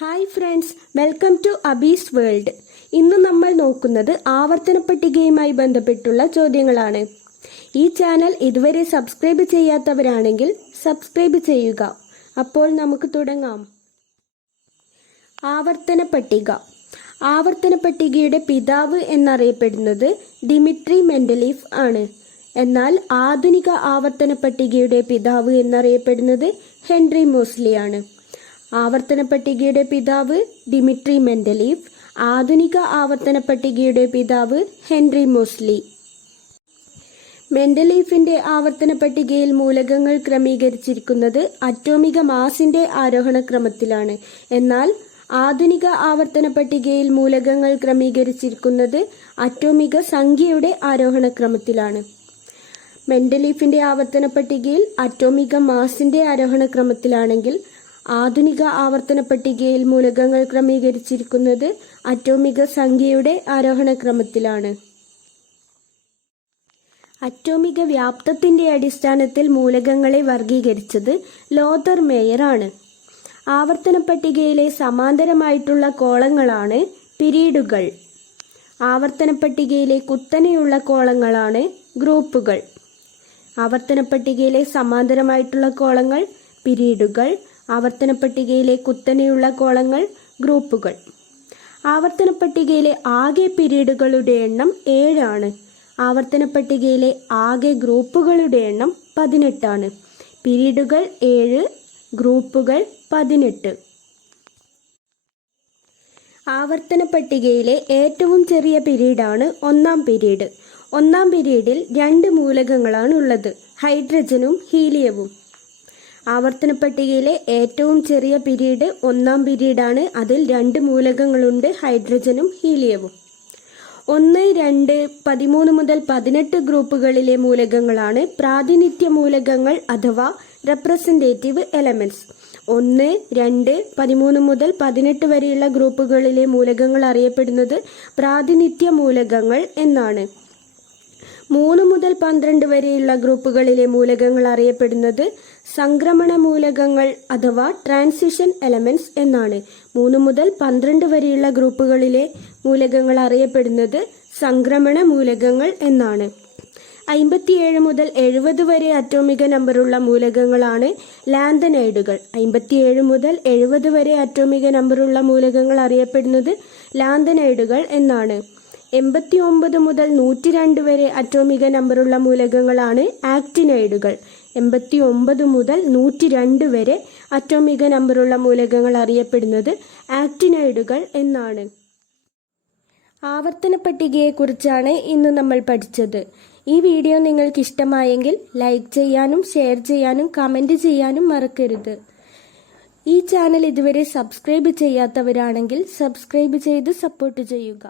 Hi friends, welcome to Abi's world. ഇന്ന് നമ്മൾ നോക്കുന്നത് ആവർത്തന പട്ടികയുമായി ബന്ധപ്പെട്ടുള്ള ചോദ്യങ്ങളാണ്. ഈ ചാനൽ ഇതുവരെ സബ്സ്ക്രൈബ് ചെയ്യാത്തവരാണെങ്കിൽ സബ്സ്ക്രൈബ് ചെയ്യുക. അപ്പോൾ നമുക്ക് തുടങ്ങാം. ആവർത്തന പട്ടിക. ആവർത്തന പട്ടികയുടെ പിതാവ് എന്നറിയപ്പെടുന്നത് ഡിമിട്രി മെൻഡലീഫ് ആണ്. എന്നാൽ ആധുനിക ആവർത്തന പട്ടികയുടെ പിതാവ് എന്നറിയപ്പെടുന്നത് ഹെൻറി മോസ്ലി ആണ്. ആവർത്തന പട്ടികയുടെ പിതാവ് ഡിമിട്രി മെൻഡലീവ്, ആധുനിക ആവർത്തന പട്ടികയുടെ പിതാവ് ഹെൻറി മോസ്ലി. മെൻഡലീഫിന്റെ ആവർത്തന പട്ടികയിൽ മൂലകങ്ങൾ ക്രമീകരിച്ചിരിക്കുന്നത് അറ്റോമിക മാസിന്റെ ആരോഹണ ക്രമത്തിലാണ്. എന്നാൽ ആധുനിക ആവർത്തന പട്ടികയിൽ മൂലകങ്ങൾ ക്രമീകരിച്ചിരിക്കുന്നത് അറ്റോമിക സംഖ്യയുടെ ആരോഹണ ക്രമത്തിലാണ്. മെൻഡലീഫിന്റെ ആവർത്തന പട്ടികയിൽ അറ്റോമിക മാസിന്റെ ആരോഹണ ക്രമത്തിലാണെങ്കിൽ ആധുനിക ആവർത്തന പട്ടികയിൽ മൂലകങ്ങൾ ക്രമീകരിച്ചിരിക്കുന്നത് അറ്റോമിക സംഖ്യയുടെ ആരോഹണ ക്രമത്തിലാണ്. അറ്റോമിക വ്യാപ്തത്തിന്റെ അടിസ്ഥാനത്തിൽ മൂലകങ്ങളെ വർഗീകരിച്ചത് ലോതർ മേയർ ആണ്. ആവർത്തന പട്ടികയിലെ സമാന്തരമായിട്ടുള്ള കോളങ്ങളാണ് പിരീഡുകൾ. ആവർത്തന പട്ടികയിലെ കുത്തനെയുള്ള കോളങ്ങളാണ് ഗ്രൂപ്പുകൾ. ആവർത്തന പട്ടികയിലെ സമാന്തരമായിട്ടുള്ള കോളങ്ങൾ പിരീഡുകൾ, ആവർത്തന പട്ടികയിലെ കുത്തനെയുള്ള കോളങ്ങൾ ഗ്രൂപ്പുകൾ. ആവർത്തന പട്ടികയിലെ ആകെ പിരീഡുകളുടെ എണ്ണം 7 ആണ്. ആവർത്തന പട്ടികയിലെ ആകെ ഗ്രൂപ്പുകളുടെ എണ്ണം 18 ആണ്. പിരീഡുകൾ 7, ഗ്രൂപ്പുകൾ 18. ആവർത്തന പട്ടികയിലെ ഏറ്റവും ചെറിയ പിരീഡാണ് 1-ാം പിരീഡ്. 1-ാം പിരീഡിൽ 2 മൂലകങ്ങളാണ് ഉള്ളത്, ഹൈഡ്രജനും ഹീലിയവും. ആവർത്തന പട്ടികയിലെ ഏറ്റവും ചെറിയ പിരീഡ് 1-ാം പിരീഡാണ്. അതിൽ 2 മൂലകങ്ങളുണ്ട്, ഹൈഡ്രജനും ഹീലിയവും. 1, 2, 13 മുതൽ 18 ഗ്രൂപ്പുകളിലെ മൂലകങ്ങളാണ് പ്രാതിനിധ്യ മൂലകങ്ങൾ അഥവാ റെപ്രസെന്റേറ്റീവ് എലമെന്റ്സ്. 1, 2, 13 മുതൽ 18 വരെയുള്ള ഗ്രൂപ്പുകളിലെ മൂലകങ്ങൾ അറിയപ്പെടുന്നത് പ്രാതിനിധ്യ മൂലകങ്ങൾ എന്നാണ്. 3 മുതൽ 12 വരെയുള്ള ഗ്രൂപ്പുകളിലെ മൂലകങ്ങൾ അറിയപ്പെടുന്നത് സംക്രമണ മൂലകങ്ങൾ അഥവാ ട്രാൻസിഷൻ എലമെന്റ്സ് എന്നാണ്. 3 മുതൽ 12 വരെയുള്ള ഗ്രൂപ്പുകളിലെ മൂലകങ്ങൾ അറിയപ്പെടുന്നത് സംക്രമണ മൂലകങ്ങൾ എന്നാണ്. 57 മുതൽ 70 വരെ അറ്റോമിക നമ്പറുള്ള മൂലകങ്ങളാണ് ലാന്തനൈഡുകൾ. 57 മുതൽ 70 വരെ അറ്റോമിക നമ്പറുള്ള മൂലകങ്ങൾ അറിയപ്പെടുന്നത് ലാന്തനൈഡുകൾ എന്നാണ്. 89 മുതൽ 102 വരെ അറ്റോമിക നമ്പറുള്ള മൂലകങ്ങളാണ് ആക്റ്റിനൈഡുകൾ. 89 മുതൽ 102 വരെ അറ്റോമിക നമ്പറുള്ള മൂലകങ്ങൾ അറിയപ്പെടുന്നത് ആക്റ്റിനൈഡുകൾ എന്നാണ്. ആവർത്തന പട്ടികയെക്കുറിച്ചാണ് ഇന്ന് നമ്മൾ പഠിച്ചത്. ഈ വീഡിയോ നിങ്ങൾക്ക് ഇഷ്ടമായെങ്കിൽ ലൈക്ക് ചെയ്യാനും ഷെയർ ചെയ്യാനും കമന്റ് ചെയ്യാനും മറക്കരുത്. ഈ ചാനൽ ഇതുവരെ സബ്സ്ക്രൈബ് ചെയ്യാത്തവരാണെങ്കിൽ സബ്സ്ക്രൈബ് ചെയ്ത് സപ്പോർട്ട് ചെയ്യുക.